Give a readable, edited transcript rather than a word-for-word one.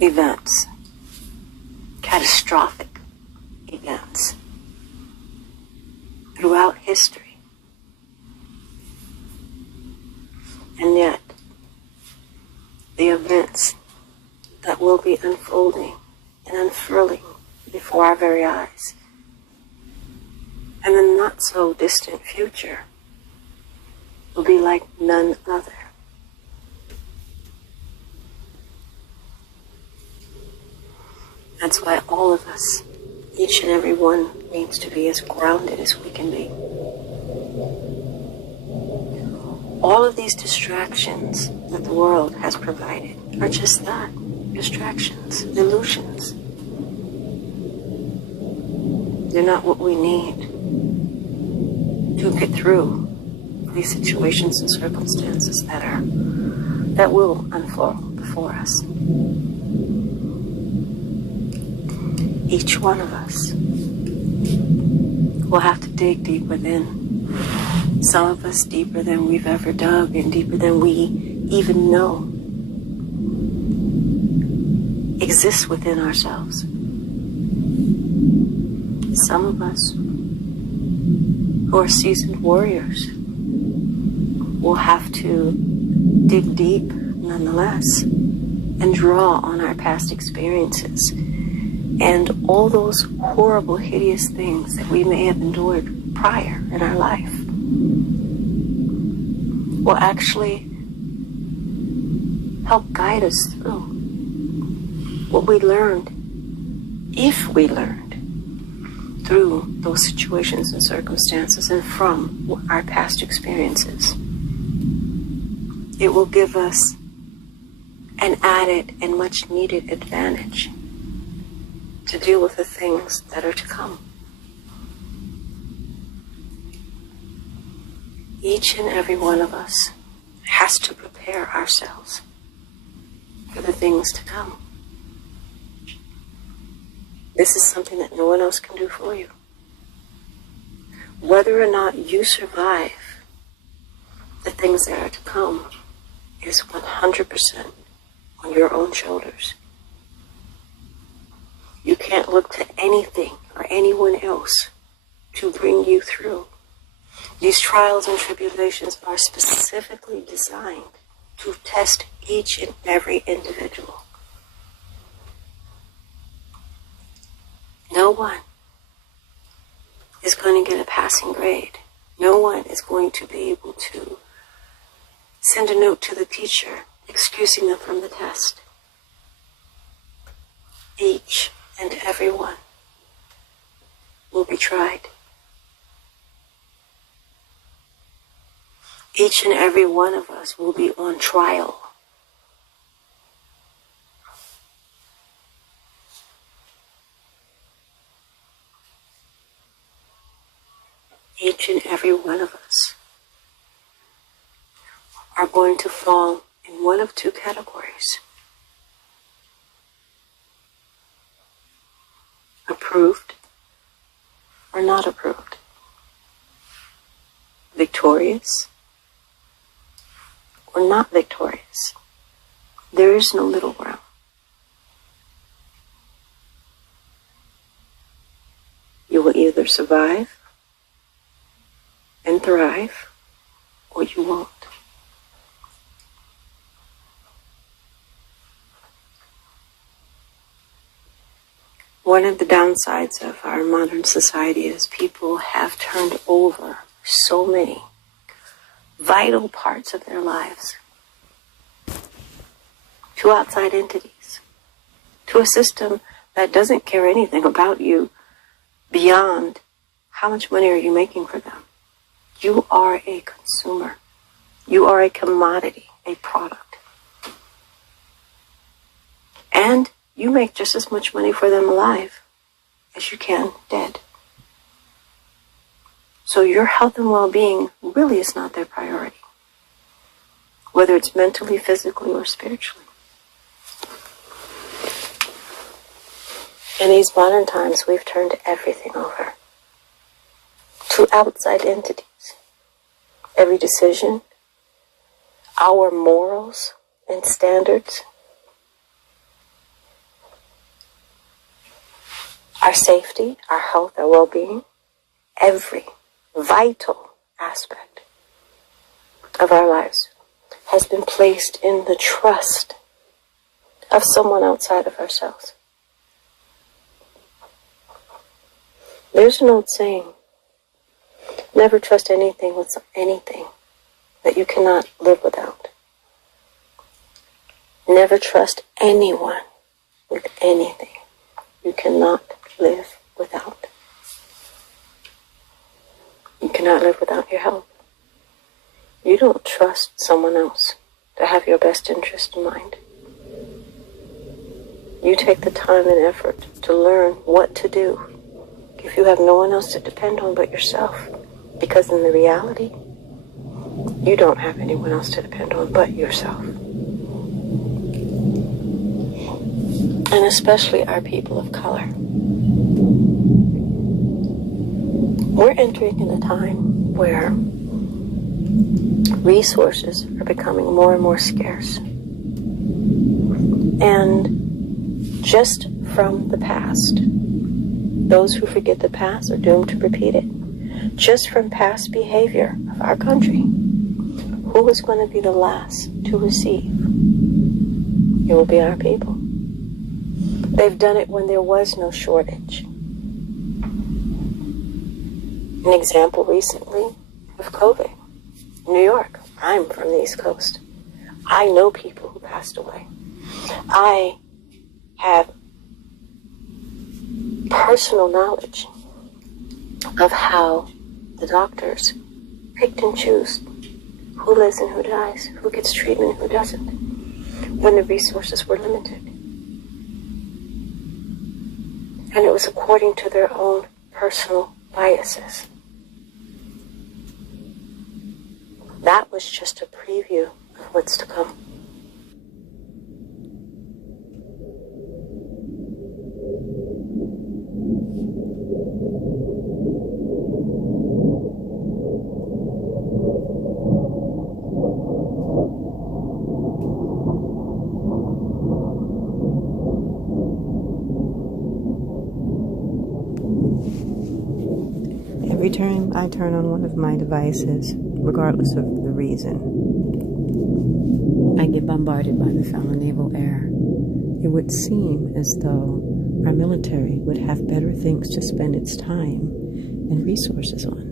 events, catastrophic events throughout history. And yet, the events that will be unfolding and unfurling before our very eyes, and the not so distant future will be like none other. That's why all of us, each and every one, needs to be as grounded as we can be. All of these distractions that the world has provided are just that, distractions, illusions. They're not what we need to get through these situations and circumstances that will unfold before us. Each one of us will have to dig deep within. Some of us deeper than we've ever dug and deeper than we even know exists within ourselves. Some of us who are seasoned warriors will have to dig deep nonetheless and draw on our past experiences and all those horrible, hideous things that we may have endured prior in our life will actually help guide us through what we learned, if we learned, through those situations and circumstances and from our past experiences. It will give us an added and much needed advantage to deal with the things that are to come. Each and every one of us has to prepare ourselves for the things to come. This is something that no one else can do for you. Whether or not you survive the things that are to come is 100% on your own shoulders. You can't look to anything or anyone else to bring you through. These trials and tribulations are specifically designed to test each and every individual. No one is going to get a passing grade. No one is going to be able to send a note to the teacher excusing them from the test. Each and every one will be tried. Each and every one of us will be on trial. Each and every one of us are going to fall in one of two categories. Approved or not approved. Victorious or not victorious. There is no middle ground. You will either survive and thrive, or you won't. One of the downsides of our modern society is people have turned over so many vital parts of their lives to outside entities, to a system that doesn't care anything about you beyond how much money are you making for them. You are a consumer. You are a commodity, a product. And you make just as much money for them alive as you can dead. So your health and well-being really is not their priority, whether it's mentally, physically, or spiritually. In these modern times, we've turned everything over to outside entities. Every decision, our morals and standards, our safety, our health, our well-being, every vital aspect of our lives has been placed in the trust of someone outside of ourselves. There's an old saying, never trust anything that you cannot live without. Never trust anyone with anything you cannot live without. You cannot live without your health. You don't trust someone else to have your best interest in mind. You take the time and effort to learn what to do if you have no one else to depend on but yourself. Because in the reality, you don't have anyone else to depend on but yourself. And especially our people of color. We're entering in a time where resources are becoming more and more scarce. And just from the past, those who forget the past are doomed to repeat it. Just from past behavior of our country, who is going to be the last to receive? It will be our people. They've done it when there was no shortage. An example recently of COVID. New York. I'm from the East Coast. I know people who passed away. I have personal knowledge of how the doctors picked and choose who lives and who dies, who gets treatment and who doesn't, when the resources were limited. And it was according to their own personal biases. That was just a preview of what's to come. Every time I turn on one of my devices, regardless of the reason, I get bombarded by the Fallon Naval Air. It would seem as though our military would have better things to spend its time and resources on.